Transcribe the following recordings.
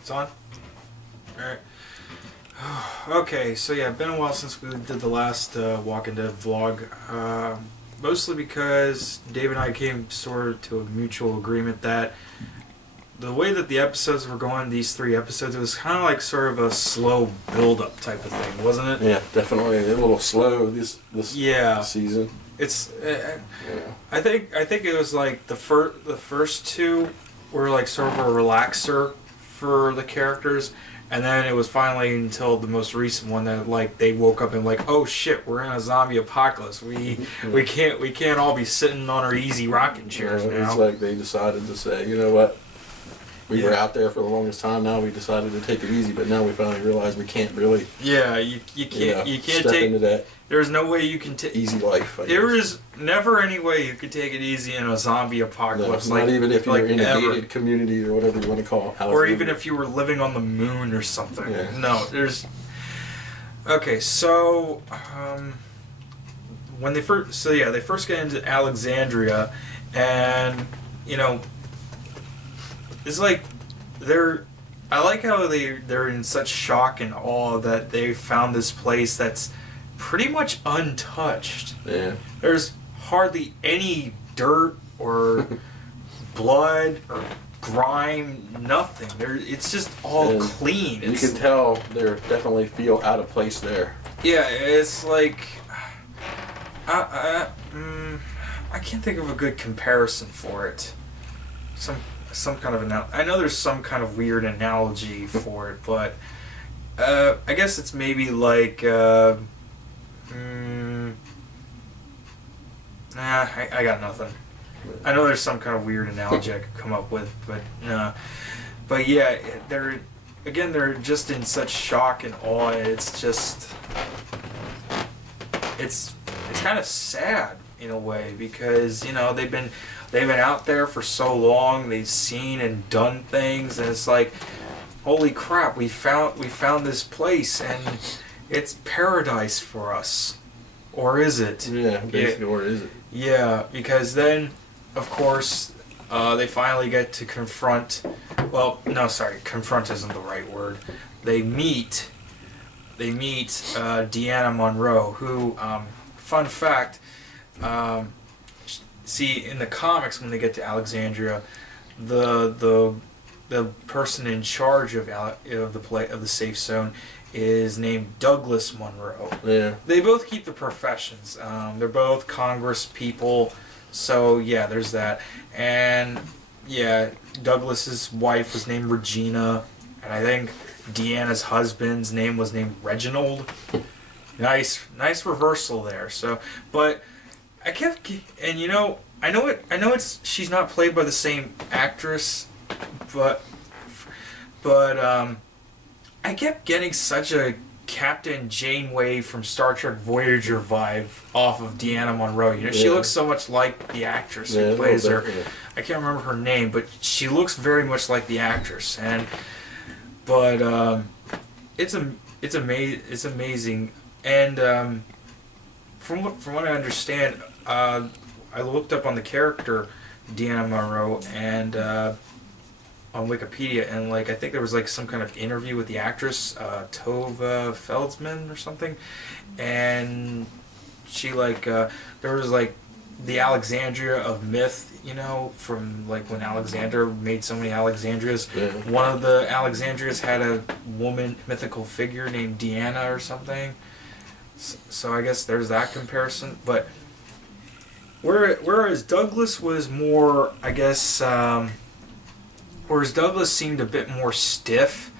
It's on? Alright. Okay, so yeah, been a while since we did the last Walking Dead vlog. Mostly because Dave and I came sort of to a mutual agreement that the way that the episodes were going, these 3 episodes, it was kind of like sort of a slow build-up type of thing, wasn't it? Yeah, definitely a little slow this season. It's I think it was like the first 2 were like sort of a relaxer for the characters, and then it was finally until the most recent one that like they woke up and like, oh shit, we're in a zombie apocalypse. We can't all be sitting on our easy rocking chairs now. It's like they decided to say, you know what? We were out there for the longest time. Now we decided to take it easy, but now we finally realize we can't really. Yeah, you can't step take into that. There's no way you can take easy life. There is never any way you could take it easy in a zombie apocalypse. No, not even if you're in a gated community or whatever you want to call it. Or even if you were living on the moon or something. Yeah. No, there's. Okay, so when they first get into Alexandria, and it's like I like how they're in such shock and awe that they found this place that's pretty much untouched. Yeah. There's hardly any dirt or blood or grime, nothing. It's just all clean. You can tell they definitely feel out of place there. Yeah, it's like I can't think of a good comparison for it. Some kind of I know there's some kind of weird analogy for it, but I guess it's maybe like I got nothing. I know there's some kind of weird analogy I could come up with, but no. But yeah, they're just in such shock and awe. It's just it's kind of sad in a way, because they've been out there for so long. They've seen and done things, and it's like, holy crap, we found this place, and it's paradise for us. Or is it? Yeah, basically, or is it? Yeah, because then, of course, they finally get to confront... Well, no, sorry, confront isn't the right word. They meet Deanna Monroe, who, fun fact, see, in the comics, when they get to Alexandria, the person in charge of the safe zone is named Douglas Monroe. Yeah. They both keep the professions. They're both Congress people, so yeah, there's that. And yeah, Douglas's wife was named Regina, and I think Deanna's husband's name was named Reginald. Nice reversal there. So, but I kept, and I know she's not played by the same actress, but I kept getting such a Captain Janeway from Star Trek Voyager vibe off of Deanna Monroe. She looks so much like the actress who plays her. Yeah. I can't remember her name, but she looks very much like the actress. But it's amazing. And from what I understand, I looked up on the character Deanna Monroe and on Wikipedia, and I think there was some kind of interview with the actress Tova Feldsman or something, and she there was the Alexandria of myth, from when Alexander made so many Alexandrias. Yeah. One of the Alexandrias had a woman mythical figure named Deanna or something. So I guess there's that comparison, but whereas Douglas was more, I guess, whereas Douglas seemed a bit more stiff,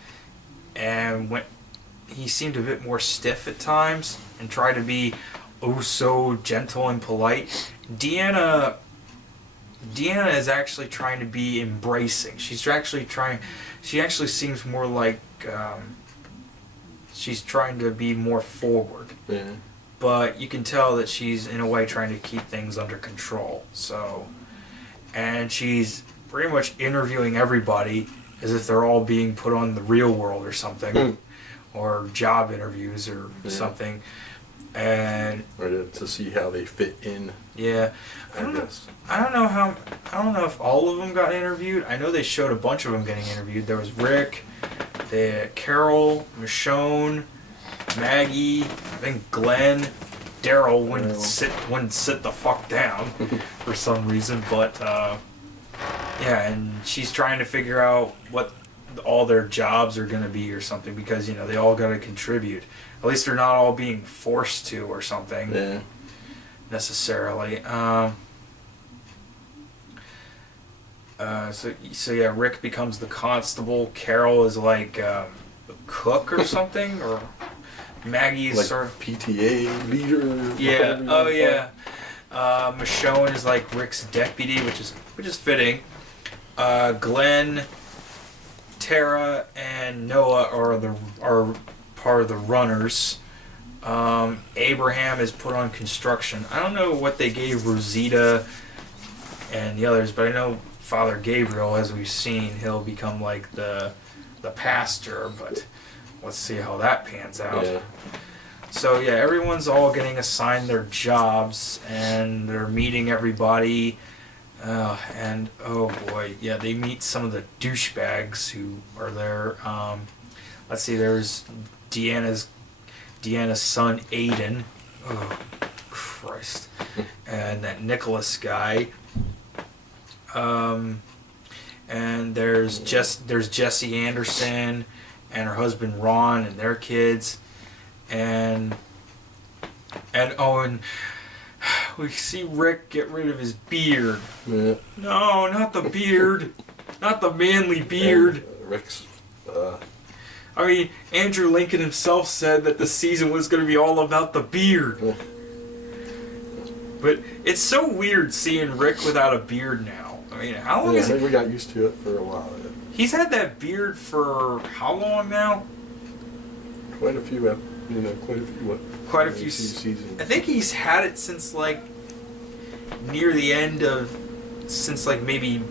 and he seemed a bit more stiff at times and tried to be oh so gentle and polite. Deanna is actually trying to be embracing. She actually seems more like she's trying to be more forward. Yeah. but you can tell that she's in a way trying to keep things under control. So, and she's pretty much interviewing everybody as if they're all being put on the Real World or something, or job interviews or something. And or to see how they fit in. Yeah, I don't know if all of them got interviewed. I know they showed a bunch of them getting interviewed. There was Rick, Carol, Michonne, Maggie, I think Glenn, Daryl wouldn't sit the fuck down for some reason. But yeah, and she's trying to figure out what all their jobs are going to be or something, because they all got to contribute. At least they're not all being forced to or something. Yeah. Necessarily. So yeah, Rick becomes the constable. Carol is like a cook or something, or Maggie is like sort of PTA leader. Yeah. Oh yeah. Michonne is like Rick's deputy, which is fitting. Glenn, Tara, and Noah are part of the runners. Abraham is put on construction. I don't know what they gave Rosita and the others, but I know Father Gabriel, as we've seen, he'll become like the pastor, but let's see how that pans out. Yeah. So yeah, everyone's all getting assigned their jobs, and they're meeting everybody. And oh boy, yeah, they meet some of the douchebags who are there. Let's see, there's Deanna's son Aiden. Oh Christ. And that Nicholas guy. And there's Jesse Anderson and her husband Ron and their kids. And we see Rick get rid of his beard. Yeah. No, not the beard. Not the manly beard. And, Rick's. I mean, Andrew Lincoln himself said that the season was going to be all about the beard. Yeah. But it's so weird seeing Rick without a beard now. I mean, how long I is think it? we got used to it for a while. He's had that beard for how long now? Quite a few seasons. I think he's had it since like near the end of, since like maybe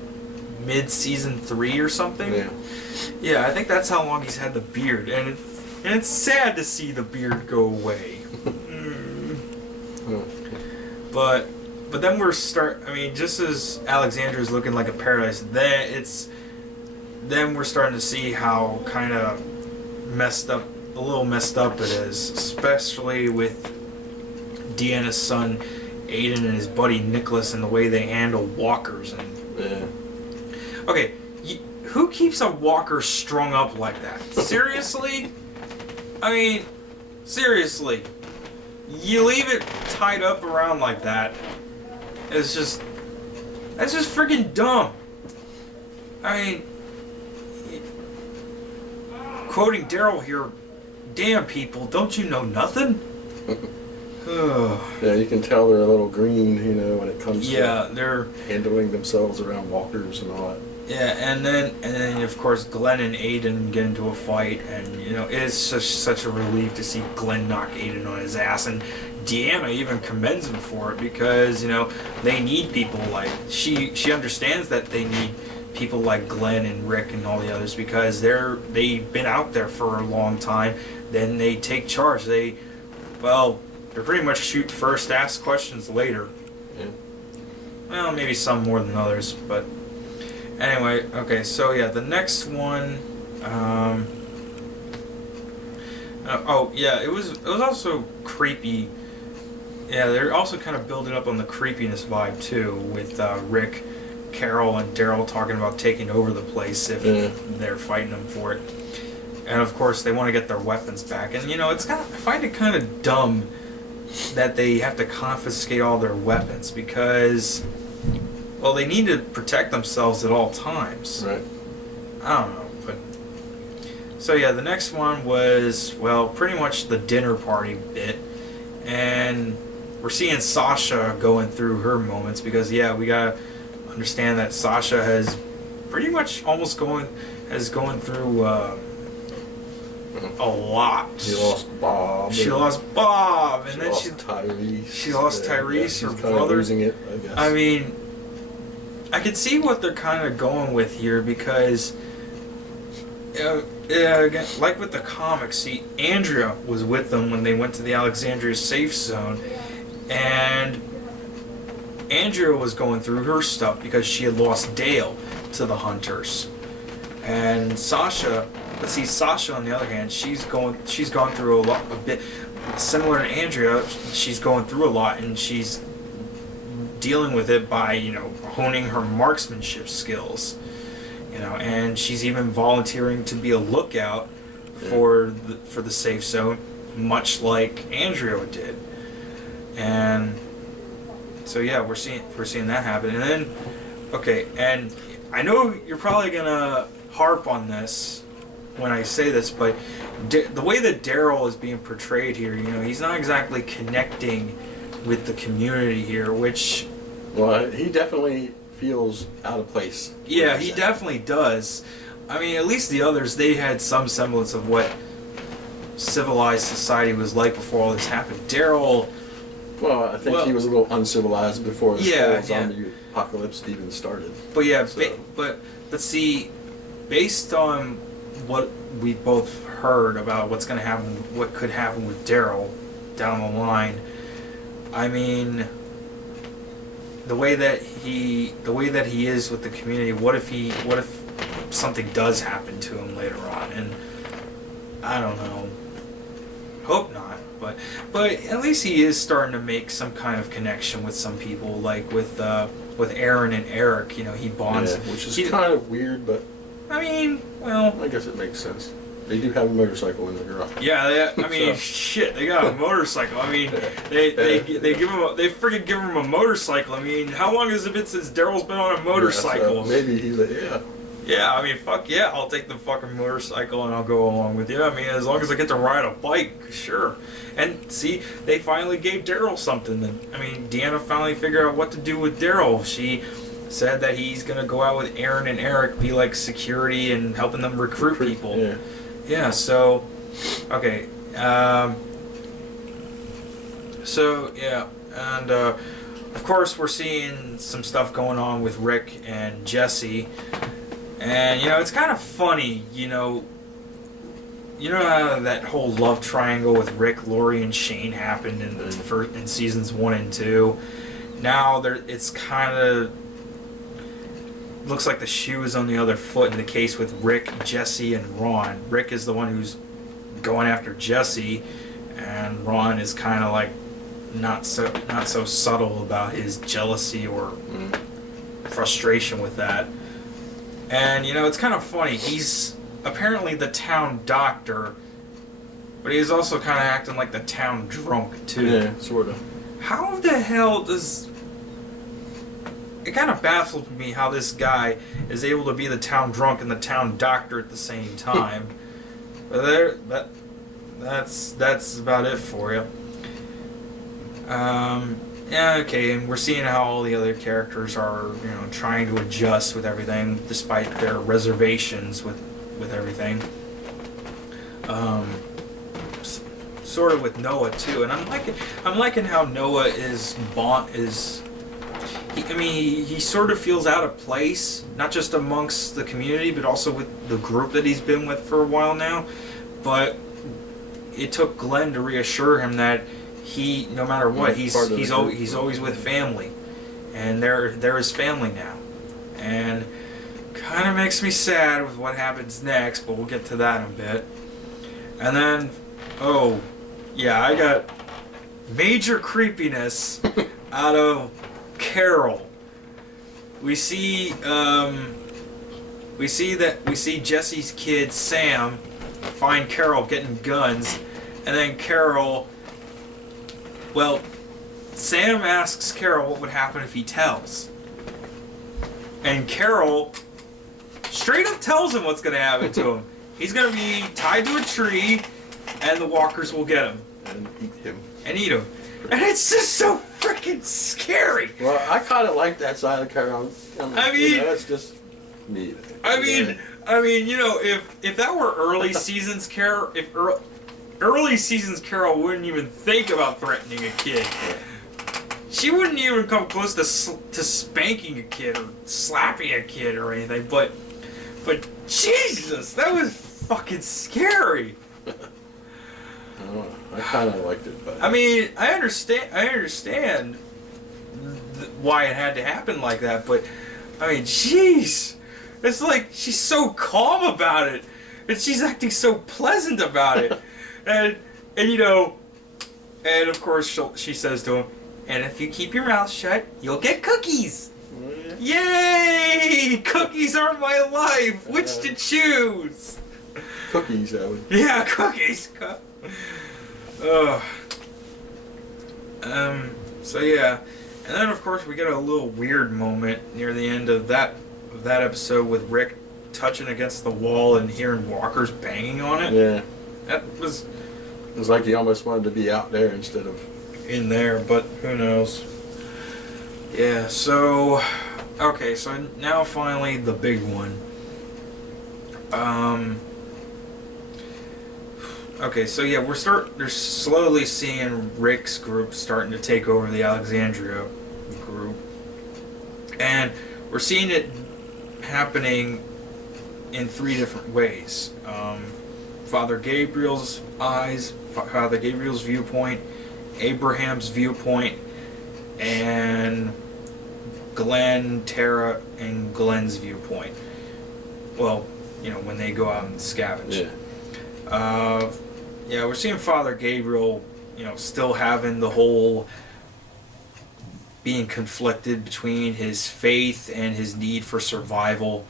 mid-season 3 or something. Yeah. Yeah, I think that's how long he's had the beard, and it's sad to see the beard go away. But then just as Alexandra's looking like a paradise, then we're starting to see how kind of a little messed up it is, especially with Deanna's son Aiden and his buddy Nicholas and the way they handle walkers. Okay, who keeps a walker strung up like that? Seriously? I mean, seriously. You leave it tied up around like that. That's just freaking dumb. I mean, quoting Daryl here, damn people, don't you know nothing? Yeah, you can tell they're a little green, when it comes to they're handling themselves around walkers and all that. Yeah, and then of course Glenn and Aiden get into a fight, and it is such a relief to see Glenn knock Aiden on his ass, and Deanna even commends him for it, because they need people like she understands that they need people like Glenn and Rick and all the others, because they've been out there for a long time. Then they take charge. They're pretty much shoot first, ask questions later. Yeah. Well, maybe some more than others, but anyway, okay, so yeah, the next one, it was also creepy. Yeah, they're also kind of building up on the creepiness vibe too, with Rick, Carol, and Daryl talking about taking over the place if they're fighting them for it. And of course, they want to get their weapons back. And I find it kind of dumb that they have to confiscate all their weapons, because, well, they need to protect themselves at all times. Right. I don't know, but so yeah, the next one was, well, pretty much the dinner party bit, and we're seeing Sasha going through her moments, because we gotta understand that Sasha has pretty much almost going through a lot. She lost Bob. She lost Bob, and then she lost Tyrese. She lost Tyrese, yeah, her kind brother. Of losing it, I guess. I mean, I could see what they're kind of going with here because, again, like with the comics, see, Andrea was with them when they went to the Alexandria safe zone, and Andrea was going through her stuff because she had lost Dale to the Hunters, and Sasha. But see, Sasha on the other hand, she's gone through a bit similar to Andrea. She's going through a lot, and she's dealing with it by honing her marksmanship skills, and she's even volunteering to be a lookout for the safe zone, much like Andrea did. And so yeah, we're seeing that happen. And then and I know you're probably gonna harp on this when I say this, but the way that Daryl is being portrayed here, he's not exactly connecting with the community here, which... Well, he definitely feels out of place. Yeah, he definitely does. I mean, at least the others, they had some semblance of what civilized society was like before all this happened. Daryl... Well, I think he was a little uncivilized before this whole zombie yeah. apocalypse even started. But yeah, so. but see, based on what we've both heard about what's going to happen, what could happen with Daryl down the line, I mean, the way that he is with the community, what if something does happen to him later on? And I don't know. Hope not, but at least he is starting to make some kind of connection with some people, like with Aaron and Eric. He bonds. Yeah, which is kind of weird, but I mean, well, I guess it makes sense. They do have a motorcycle in the garage. Yeah, I mean, shit, they got a motorcycle. I mean, they freaking give him a motorcycle. I mean, how long has it been since Daryl's been on a motorcycle? Yeah, so maybe he's like, yeah. Yeah, I mean, fuck yeah, I'll take the fucking motorcycle and I'll go along with you. I mean, as long as I get to ride a bike, sure. And see, they finally gave Daryl something. Deanna finally figured out what to do with Daryl. She said that he's gonna go out with Aaron and Eric, be like security and helping them recruit people. Yeah. Yeah. So, okay. So yeah, and of course we're seeing some stuff going on with Rick and Jesse, and it's kind of funny. How that whole love triangle with Rick, Lori, and Shane happened in seasons 1 and 2. Now it's kind of looks like the shoe is on the other foot in the case with Rick, Jesse, and Ron. Rick is the one who's going after Jesse, and Ron is kind of like not so subtle about his jealousy or frustration with that. And it's kind of funny. He's apparently the town doctor, but he's also kind of acting like the town drunk too. Yeah, sort of. How the hell does... It kind of baffles me how this guy is able to be the town drunk and the town doctor at the same time. But that's about it for you. Yeah, okay, and we're seeing how all the other characters are, trying to adjust with everything, despite their reservations with everything. Sort of with Noah too, and I'm liking how Noah he sort of feels out of place, not just amongst the community, but also with the group that he's been with for a while now. But it took Glenn to reassure him that he, no matter what, he's always with family, and they're his family now, and kind of makes me sad with what happens next. But we'll get to that in a bit. And then, I got major creepiness out of Carol. We see Jesse's kid Sam find Carol getting guns, and then Sam asks Carol what would happen if he tells, and Carol straight up tells him what's going to happen to him. He's going to be tied to a tree, and the walkers will get him and eat him. And it's just so freaking scary. Well, I kind of like that side of Carol. It's just me. I mean, you know, if that were early seasons Carol, early seasons Carol wouldn't even think about threatening a kid. She wouldn't even come close to spanking a kid or slapping a kid or anything. But Jesus, that was fucking scary. I kind of liked it, but I mean, I understand why it had to happen like that, but I mean, jeez, it's like she's so calm about it, and she's acting so pleasant about it, and you know, and of course she says to him, and if you keep your mouth shut, you'll get cookies. Yay! Cookies are my life. Which to choose? Cookies, I would. Yeah, cookies. So yeah, and then of course we get a little weird moment near the end of that episode with Rick touching against the wall and hearing walkers banging on it. Yeah. That was. It was like he almost wanted to be out there instead of in there, but who knows? Yeah. So, okay. So now finally the big one. Okay, so yeah, they're slowly seeing Rick's group starting to take over the Alexandria group. And we're seeing it happening in 3 different ways. Father Gabriel's eyes, Father Gabriel's viewpoint, Abraham's viewpoint, and Glenn, Tara, and Glenn's viewpoint. Well, you know, when they go out and scavenge. Yeah. Yeah, we're seeing Father Gabriel, you know, still having the whole being conflicted between his faith and his need for survival.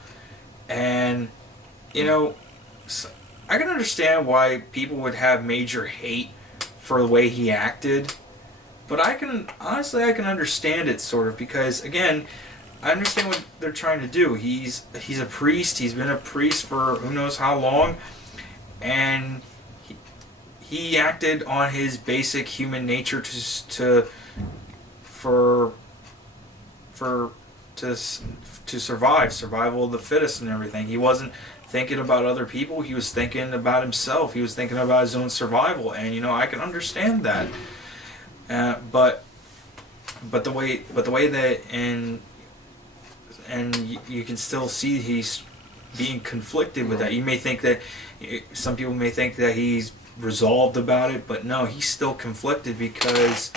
And, you know, I can understand why people would have major hate for the way he acted. But I can understand it sort of because, again, I understand what they're trying to do. He's a priest. He's been a priest for who knows how long. And he acted on his basic human nature to survive, survival of the fittest and everything. He wasn't thinking about other people. He was thinking about himself. He was thinking about his own survival, and you know, I can understand that. But the way that and you can still see he's being conflicted with that. You may think that some people may think that he's resolved about it, but no, he's still conflicted because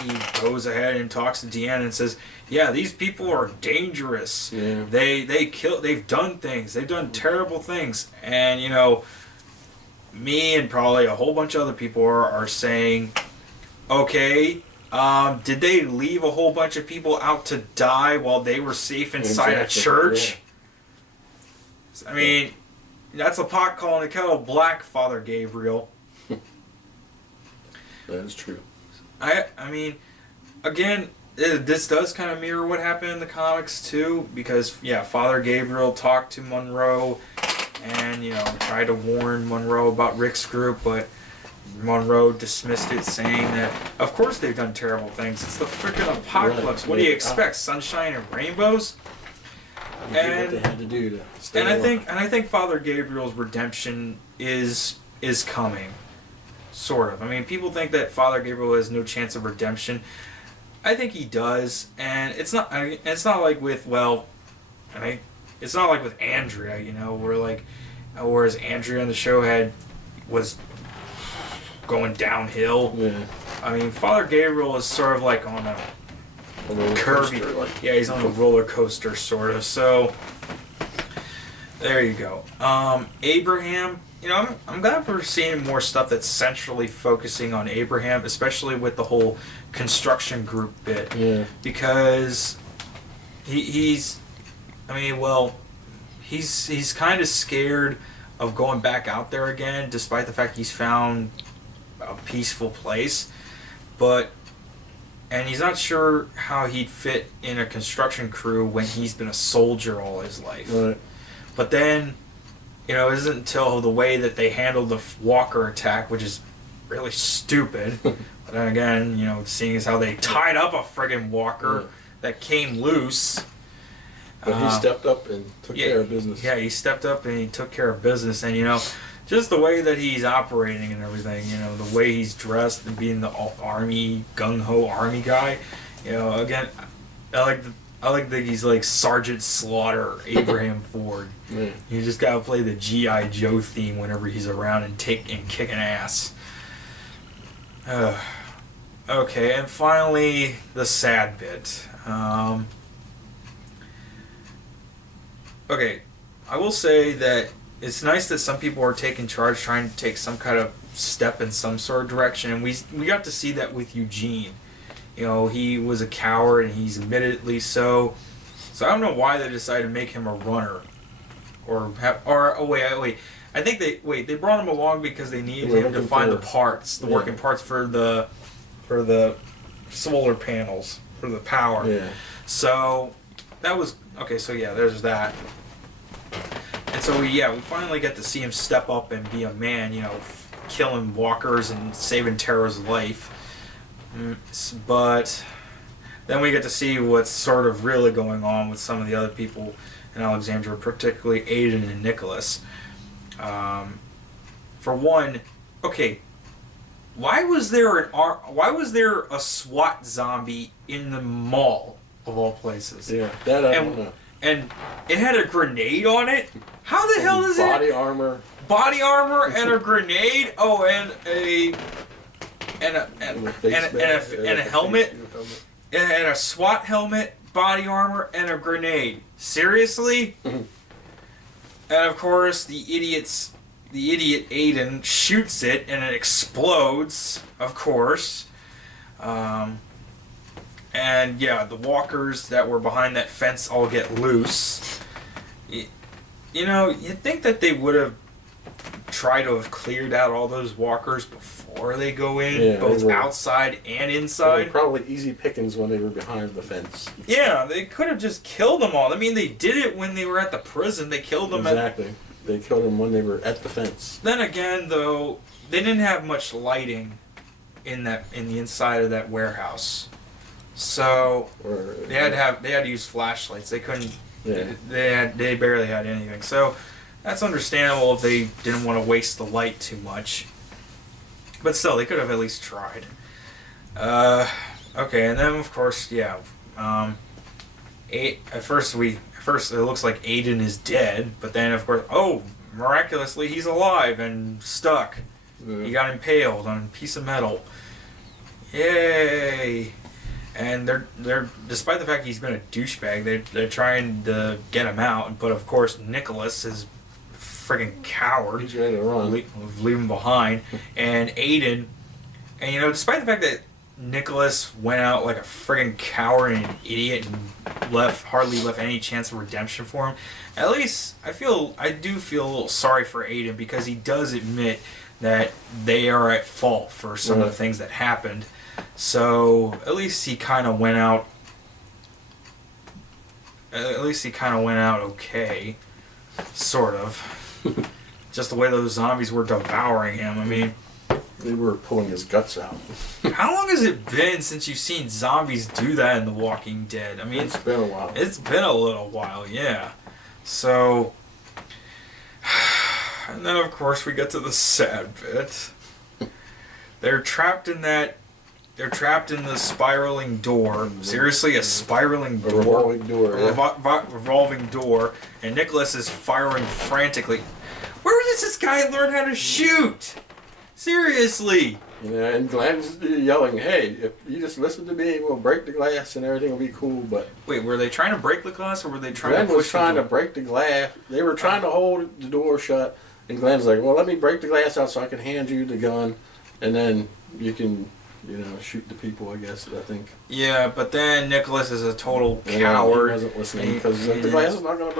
he goes ahead and talks to Deanna and says, "Yeah, these people are dangerous. Yeah. They've done things. They've done terrible things." And you know, me and probably a whole bunch of other people are saying, "Okay, did they leave a whole bunch of people out to die while they were safe inside a church?" Yeah. I mean, that's a pot calling the kettle black, Father Gabriel. That is true. I mean, again, this does kind of mirror what happened in the comics too, because yeah, Father Gabriel talked to Monroe, and you know, tried to warn Monroe about Rick's group, but Monroe dismissed it, saying that of course they've done terrible things. It's the freaking apocalypse. Right. What do you expect? Sunshine and rainbows? And what they had to do to stay alive. I think Father Gabriel's redemption is coming, sort of. I mean, people think that Father Gabriel has no chance of redemption. I think he does, and it's not like with it's not like with Andrea, you know, whereas Andrea on the show was going downhill. Yeah. I mean, Father Gabriel is sort of like on a curvy, yeah, he's on a roller coaster sort of. So there you go. Abraham, you know, I'm glad we're seeing more stuff that's centrally focusing on Abraham, especially with the whole construction group bit. Yeah. Because he's kind of scared of going back out there again, despite the fact he's found a peaceful place, and he's not sure how he'd fit in a construction crew when he's been a soldier all his life. Right. But then, you know, it isn't until the way that they handled the Walker attack, which is really stupid. But then again, you know, seeing as how they tied up a friggin' Walker that came loose, But he stepped up and took care of business. Yeah, he stepped up and he took care of business. And, just the way that he's operating and everything, the way he's dressed and being the army, gung-ho army guy, again, I like that he's like Sergeant Slaughter, Abraham Ford. Yeah. You just gotta play the G.I. Joe theme whenever he's around and kicking ass. Okay, and finally, the sad bit. Okay, I will say that it's nice that some people are taking charge, trying to take some kind of step in some sort of direction, and we got to see that with Eugene. He was a coward, and he's admittedly so. So I don't know why they decided to make him a runner, wait. I think they brought him along because they needed him to find the parts, working parts for the solar panels for the power. Yeah. So that was okay. So yeah, there's that. And so we finally get to see him step up and be a man, killing walkers and saving Tara's life. But then we get to see what's sort of really going on with some of the other people in Alexandria, particularly Aiden and Nicholas. For one, okay, why was there a SWAT zombie in the mall of all places? Yeah, that I don't know. And it had a grenade on it. How the hell is it? Body armor And a grenade. Oh, and a helmet. And a SWAT helmet, body armor, and a grenade. Seriously? And of course, the idiot Aiden shoots it, and it explodes. Of course. And yeah, the walkers that were behind that fence all get loose. You'd think that they would have tried to have cleared out all those walkers before they go in, both outside and inside. They were probably easy pickings when they were behind the fence. Yeah, they could have just killed them all. I mean, they did it when they were at the prison. They killed them Exactly. They killed them when they were at the fence. Then again, though, they didn't have much lighting in the inside of that warehouse. So they had to use flashlights. They couldn't. Yeah. They barely had anything. So that's understandable if they didn't want to waste the light too much. But still, they could have at least tried. Okay, and then of course, at first it looks like Aiden is dead, but then of course, miraculously he's alive and stuck. Yeah. He got impaled on a piece of metal. Yay! And they're despite the fact he's been a douchebag, they're trying to get him out. But of course, Nicholas is a friggin' coward. He's ready to run. Leave him behind. And Aiden, and despite the fact that Nicholas went out like a friggin' coward and an idiot and hardly left any chance of redemption for him, at least I do feel a little sorry for Aiden because he does admit that they are at fault for some of the things that happened. So at least he kind of went out. Okay, sort of. Just the way those zombies were devouring him. I mean, they were pulling his guts out. How long has it been since you've seen zombies do that in The Walking Dead? I mean, it's been a while. It's been a little while, yeah. So, and then of course we get to the sad bit. They're trapped in the spiraling door. Seriously, a spiraling door. Revolving door. Revolving door. And Nicholas is firing frantically. Where does this guy learn how to shoot? Seriously. And Glenn's yelling, "Hey, if you just listen to me, we'll break the glass and everything will be cool." But wait, were they trying to break the glass or were they trying to push? Glenn was trying to break the glass. They were trying to hold the door shut, and Glenn's like, "Well, let me break the glass out so I can hand you the gun, and then you can." Shoot the people, I guess, I think. Yeah, but then Nicholas is a total coward. He wasn't listening because the glass is not going to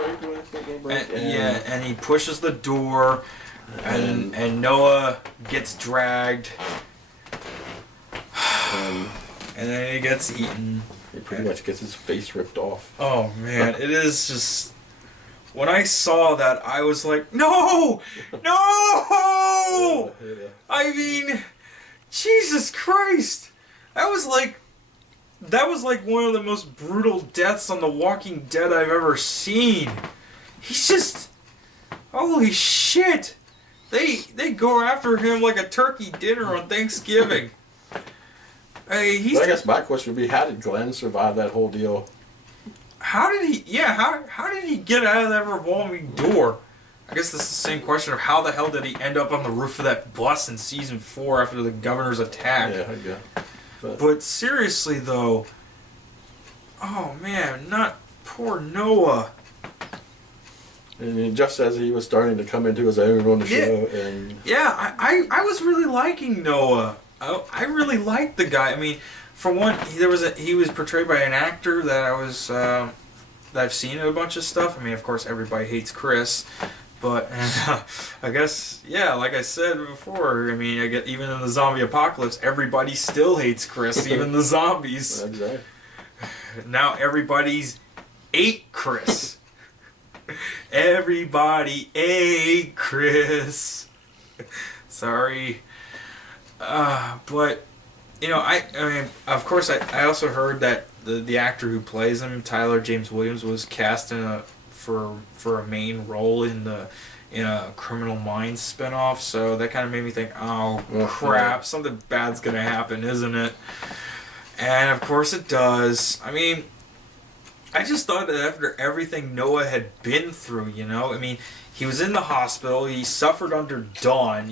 break. And he pushes the door, and Noah gets dragged. And then he gets eaten. He pretty much gets his face ripped off. Oh, man, it is just... When I saw that, I was like, no! No! I mean... Jesus Christ! That was like that was like one of the most brutal deaths on The Walking Dead I've ever seen. He's just, holy shit! They go after him like a turkey dinner on Thanksgiving. Hey, But I guess my question would be, how did Glenn survive that whole deal? how did he? Yeah, how did he get out of that revolving door? I guess this is the same question of how the hell did he end up on the roof of that bus in season 4 after the governor's attack? Yeah, I guess. But seriously though, oh man, not poor Noah. And just as he was starting to come into his own on the show, and Yeah, I was really liking Noah. I really liked the guy. I mean, for one, he was portrayed by an actor that that I've seen in a bunch of stuff. I mean, of course, everybody hates Chris, but I guess like I said before. I mean, even in the zombie apocalypse, everybody still hates Chris, even the zombies. exactly. Now everybody's ate Chris. Everybody ate Chris. Sorry. But, I mean, of course, I also heard that the actor who plays him, Tyler James Williams, was cast for a main role in a Criminal Minds spinoff. So that kind of made me think, oh crap, something bad's gonna happen, isn't it? And of course it does. I mean, I just thought that after everything Noah had been through, I mean, he was in the hospital, he suffered under Dawn,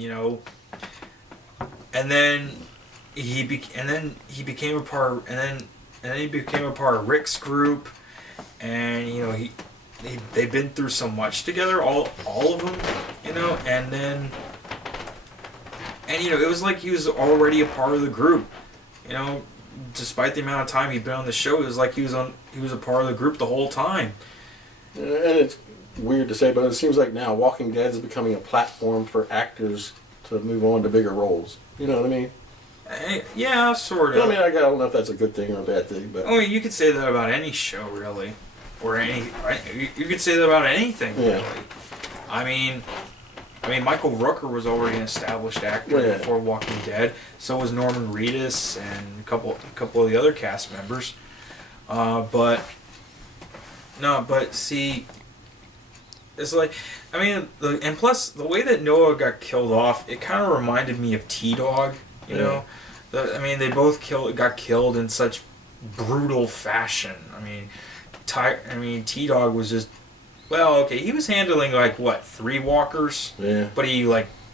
and then he became a part of Rick's group, and they've been through so much together, all of them, and it was like he was already a part of the group, despite the amount of time he'd been on the show. It was like he was a part of the group the whole time. And it's weird to say, but it seems like now Walking Dead is becoming a platform for actors to move on to bigger roles. You know what I mean? Yeah, sort of. I mean, I don't know if that's a good thing or a bad thing, but I mean, you could say that about any show, really, or you could say that about anything, really. I mean, Michael Rooker was already an established actor before Walking Dead. So was Norman Reedus and a couple of the other cast members. But see, it's like, I mean, and plus the way that Noah got killed off, it kind of reminded me of T-Dog. You know, they both got killed in such brutal fashion. I mean, T-Dog was just. Well, okay, he was handling, 3 walkers? Yeah. But he,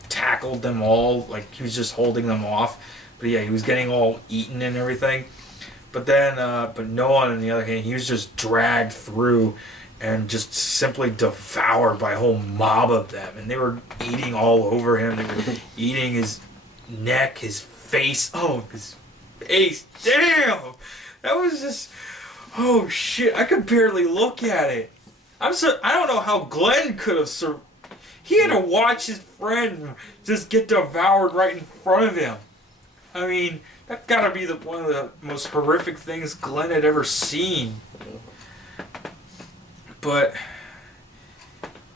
tackled them all, he was just holding them off. But yeah, he was getting all eaten and everything. But then, but Noah, on the other hand, he was just dragged through and just simply devoured by a whole mob of them. And they were eating all over him. They were eating his neck, his face. Oh, his face. Damn! That was just, oh shit, I could barely look at it. I don't know how Glenn could have he had to watch his friend just get devoured right in front of him. I mean, that's got to be one of the most horrific things Glenn had ever seen. But,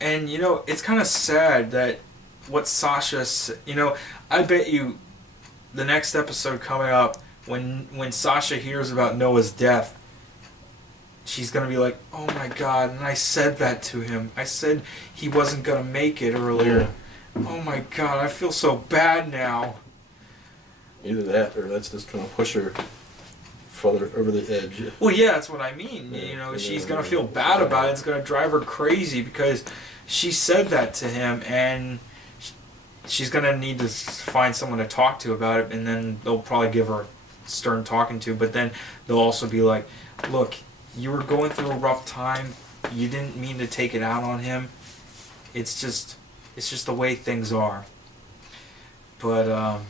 and it's kind of sad that what Sasha, I bet you the next episode coming up, when Sasha hears about Noah's death, she's going to be like, oh my god, and I said that to him. I said he wasn't going to make it earlier. Oh my god, I feel so bad now. Either that, or that's just going to push her further over the edge. Well, yeah, that's what I mean. She's going to feel bad about it. It's going to drive her crazy because she said that to him, and she's going to need to find someone to talk to about it, and then they'll probably give her a stern talking to, but then they'll also be like, look, you were going through a rough time. You didn't mean to take it out on him. It's just the way things are. But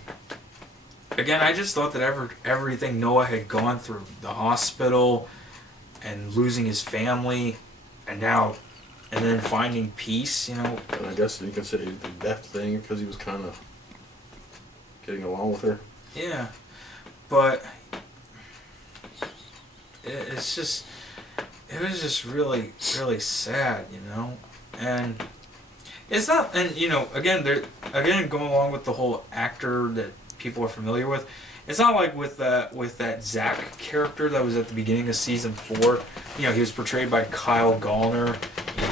again, I just thought that everything Noah had gone through, the hospital, and losing his family, and then finding peace. And I guess you can say the death thing because he was kind of getting along with her. Yeah, but it was just really, really sad, and it's not, and again, going along with the whole actor that people are familiar with, It's not like with that Zack character that was at the beginning of season 4. You know, he was portrayed by Kyle Gallner.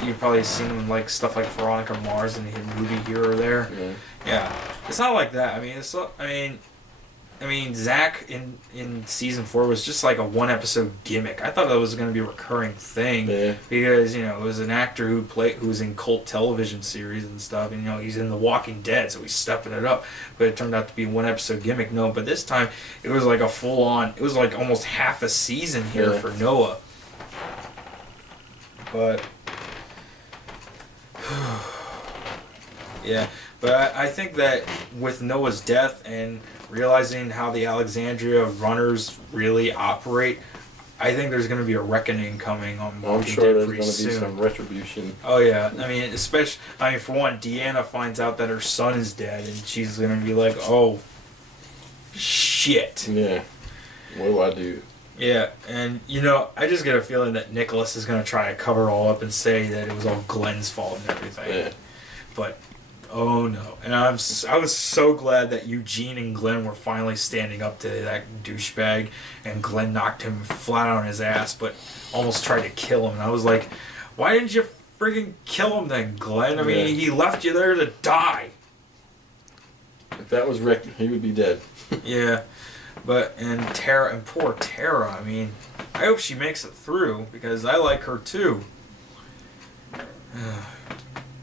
You've probably seen him in like stuff like Veronica Mars and a movie here or there. Yeah, it's not like that. I mean, Zack in season 4 was just like a 1-episode gimmick. I thought that was going to be a recurring thing because, you know, it was an actor who was in cult television series and stuff, and, you know, he's in The Walking Dead, so he's stepping it up. But it turned out to be a 1-episode gimmick. No, but this time it was like a full-on. It was like almost half a season here for Noah. But yeah, but I think that with Noah's death and realizing how the Alexandria runners really operate, I think there's going to be a reckoning coming on Walking I'm sure Dead there's pretty going to be soon. some retribution. Oh yeah, I mean, for one, Deanna finds out that her son is dead, and she's going to be like, "Oh, shit." Yeah. What do I do? Yeah, and you know, I just get a feeling that Nicholas is going to try to cover it all up and say that it was all Glenn's fault and everything. Yeah. But oh no! And I was so glad that Eugene and Glenn were finally standing up to that douchebag, and Glenn knocked him flat on his ass, but almost tried to kill him. And I was like, why didn't you friggin' kill him then, Glenn? I mean, he left you there to die. If that was Rick, he would be dead. Yeah, and poor Tara. I mean, I hope she makes it through because I like her too.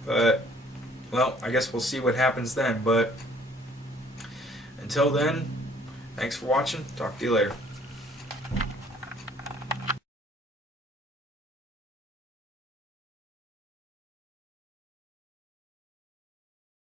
But. Well, I guess we'll see what happens then, but until then, thanks for watching. Talk to you later.